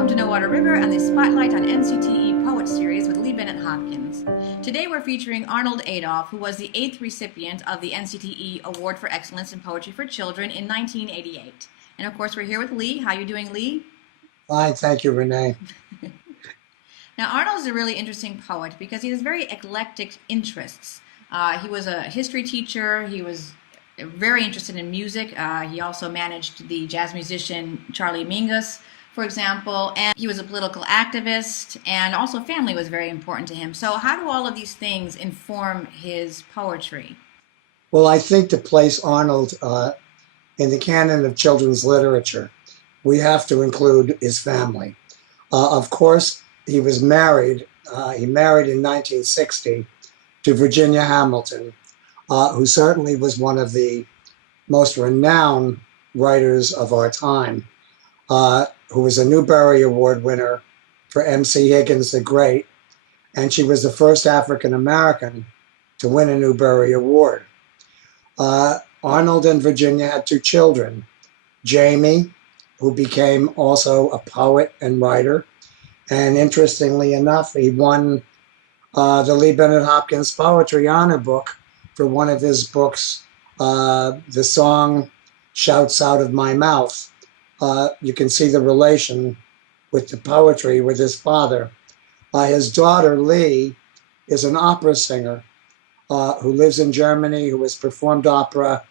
welcome to No Water River and the Spotlight on NCTE Poets series with Bennett Hopkins. Today we're featuring Arnold Adoff, who was the 8th recipient of the NCTE Award for Excellence in Poetry for Children in 1988. And of course we're here with Lee. How are you doing, Lee? Fine, thank you, Renee. Now Arnold is a really interesting poet because he has very eclectic interests. He was a history teacher. He was very interested in music. He also managed the jazz musician Charlie Mingus, for example, and he was a political activist, and also family was very important to him. So how do all of these things inform his poetry? Well, I think to place Arnold in the canon of children's literature, we have to include his family. Of course, he was married. He married in 1960 to Virginia Hamilton, who certainly was one of the most renowned writers of our time, who was a Newbery Award winner for M.C. Higgins the Great, and she was the first African-American to win a Newbery Award. Arnold and Virginia had two children, Jamie, who became also a poet and writer, and interestingly enough, he won the Bennett Hopkins Poetry Honor Book for one of his books, the song Shouts Out of My Mouth. You can see the relation with the poetry with his father. His daughter, Lee, is an opera singer who lives in Germany, who has performed opera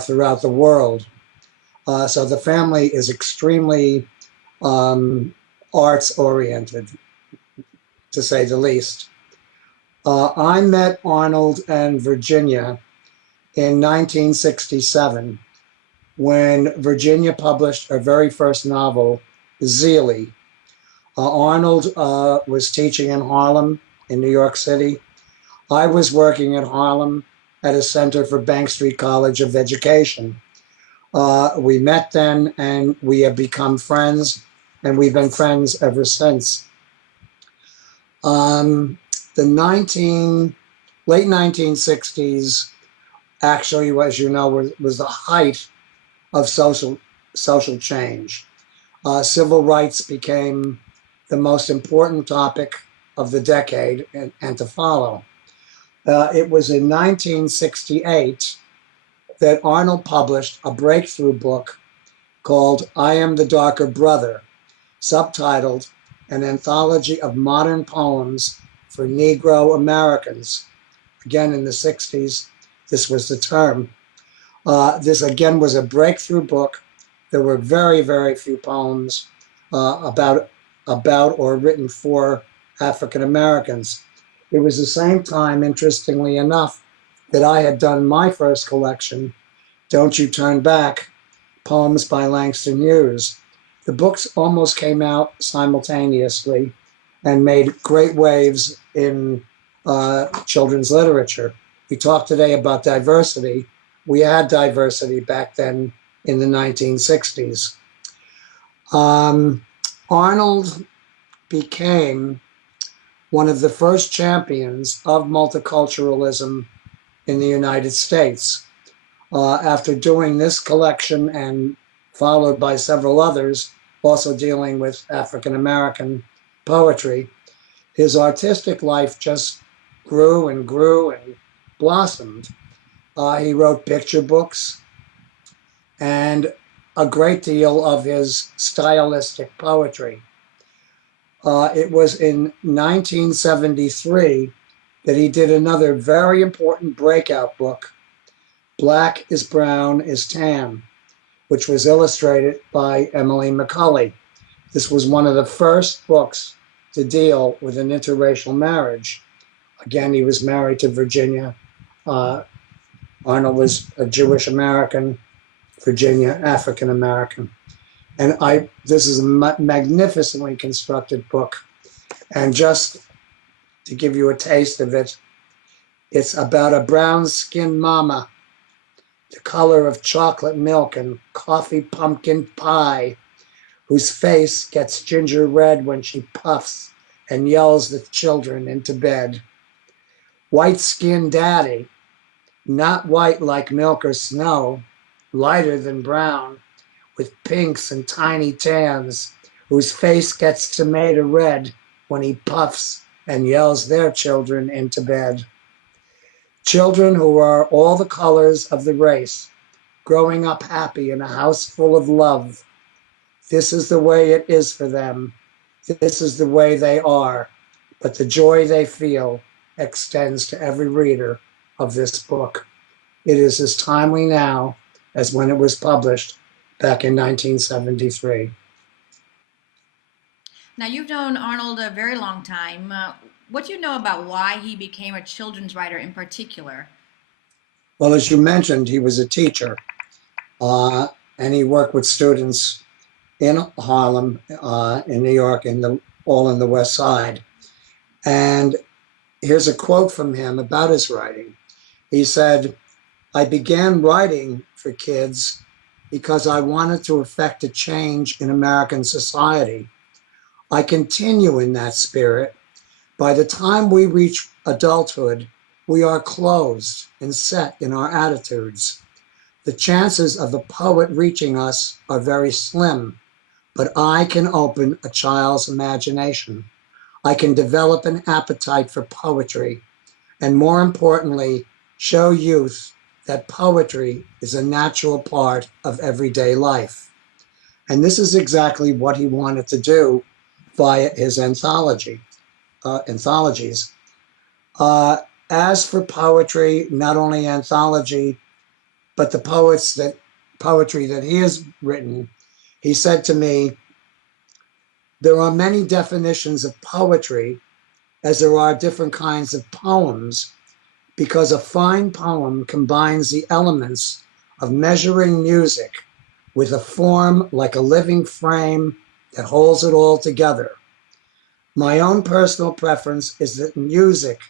throughout the world. So the family is extremely arts-oriented, to say the least. I met Arnold and Virginia in 1967 when Virginia published her very first novel, Zelie. Arnold was teaching in Harlem, in New York City. I was working at Harlem at a center for Bank Street College of Education. We met then, and we have become friends, and we've been friends ever since. The late 1960s, actually, as you know, was the height of social change. Civil rights became the most important topic of the decade and to follow. It was in 1968 that Arnold published a breakthrough book called I Am the Darker Brother, subtitled An Anthology of Modern Poems for Negro Americans. Again, in the 60s, this was the term. This, again, was a breakthrough book. There were very, very few poems about or written for African Americans. It was the same time, interestingly enough, that I had done my first collection, Don't You Turn Back, Poems by Langston Hughes. The books almost came out simultaneously and made great waves in children's literature. We talked today about diversity. We had diversity back then in the 1960s. Arnold became one of the first champions of multiculturalism in the United States. After doing this collection and followed by several others, also dealing with African American poetry, his artistic life just grew and grew and blossomed. He wrote picture books, and a great deal of his stylistic poetry. It was in 1973 that he did another very important breakout book, Black is Brown is Tan, which was illustrated by Emily McCulley. This was one of the first books to deal with an interracial marriage. Again, he was married to Virginia. Arnold was a Jewish American, Virginia African American. And this is a magnificently constructed book. And just to give you a taste of it, it's about a brown-skinned mama, the color of chocolate milk and coffee pumpkin pie, whose face gets ginger red when she puffs and yells the children into bed. White-skinned daddy, not white like milk or snow, lighter than brown, with pinks and tiny tans, whose face gets tomato red when he puffs and yells their children into bed. Children who are all the colors of the race, growing up happy in a house full of love. This is the way it is for them. This is the way they are. But the joy they feel extends to every reader of this book. It is as timely now as when it was published back in 1973. Now, you've known Arnold a very long time. What do you know about why he became a children's writer in particular? Well, as you mentioned, he was a teacher, and he worked with students in Harlem, in New York, all in the West Side. And here's a quote from him about his writing. He said, "I began writing for kids because I wanted to effect a change in American society. I continue in that spirit. By the time we reach adulthood, we are closed and set in our attitudes. The chances of a poet reaching us are very slim, but I can open a child's imagination. I can develop an appetite for poetry, and more importantly, show youth that poetry is a natural part of everyday life." And this is exactly what he wanted to do via his anthologies. As for poetry, not only anthology, but the poetry that he has written, he said to me, "There are many definitions of poetry as there are different kinds of poems, because a fine poem combines the elements of measuring music with a form like a living frame that holds it all together. My own personal preference is that music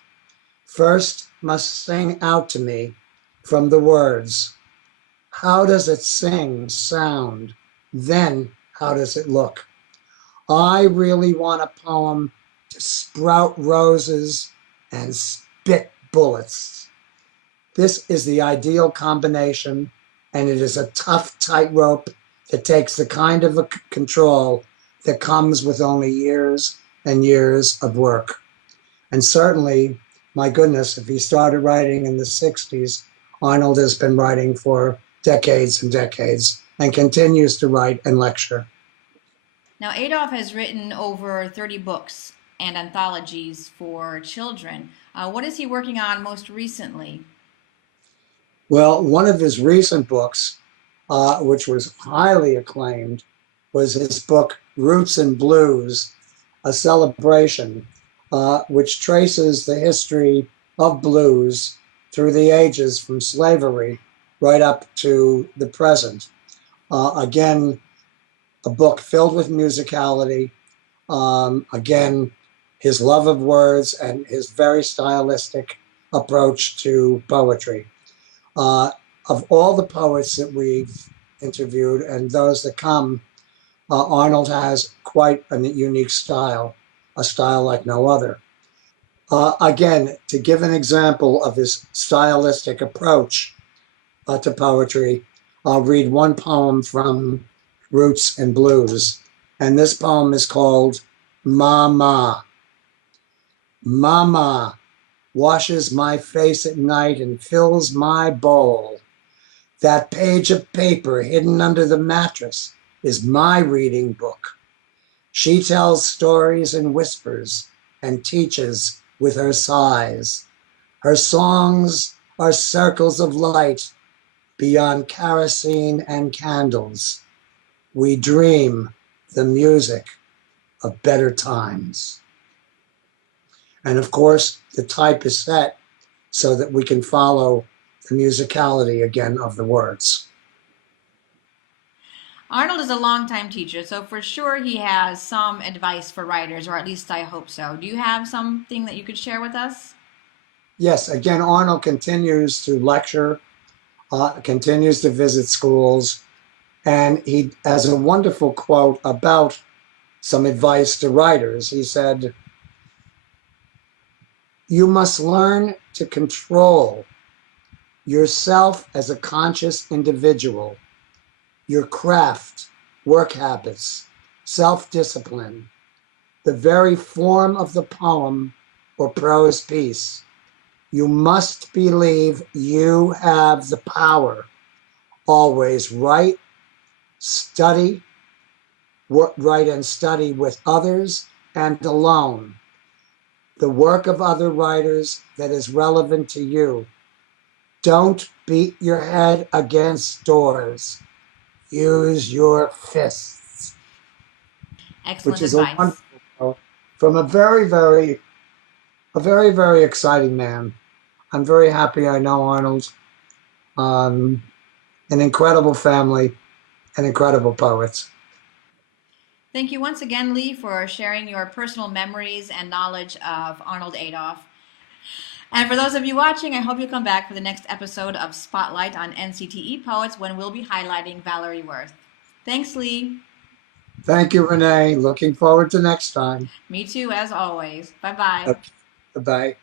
first must sing out to me from the words. How does it sound? Then how does it look? I really want a poem to sprout roses and spit bullets. This is the ideal combination, and it is a tough tightrope that takes the kind of a control that comes with only years and years of work." And certainly, my goodness, if he started writing in the 60s, Arnold has been writing for decades and decades and continues to write and lecture. Now, Adolf has written over 30 books and anthologies for children. What is he working on most recently? Well, one of his recent books, which was highly acclaimed, was his book, Roots and Blues, a celebration, which traces the history of blues through the ages from slavery right up to the present. Again, a book filled with musicality. Again, his love of words and his very stylistic approach to poetry. Of all the poets that we've interviewed and those that come, Arnold has quite a unique style, a style like no other. Again, to give an example of his stylistic approach to poetry, I'll read one poem from Roots and Blues. And this poem is called Mama. Mama washes my face at night and fills my bowl. That page of paper hidden under the mattress is my reading book. She tells stories in whispers and teaches with her sighs. Her songs are circles of light beyond kerosene and candles. We dream the music of better times. And of course, the type is set so that we can follow the musicality again of the words. Arnold is a longtime teacher, so for sure he has some advice for writers, or at least I hope so. Do you have something that you could share with us? Yes, again, Arnold continues to lecture, continues to visit schools, and he has a wonderful quote about some advice to writers. He said, "You must learn to control yourself as a conscious individual, your craft, work habits, self-discipline, the very form of the poem or prose piece. You must believe you have the power. Always write, study, write and study with others and alone. The work of other writers that is relevant to you. Don't beat your head against doors. Use your fists. Excellent Which is a advice. wonderful quote from a very exciting man. I'm very happy I know Arnold. An incredible family and incredible poets. Thank you once again, Lee, for sharing your personal memories and knowledge of Arnold Adoff. And for those of you watching, I hope you'll come back for the next episode of Spotlight on NCTE Poets, when we'll be highlighting Valerie Worth. Thanks, Lee. Thank you, Renee. Looking forward to next time. Me too, as always. Bye-bye. Bye-bye.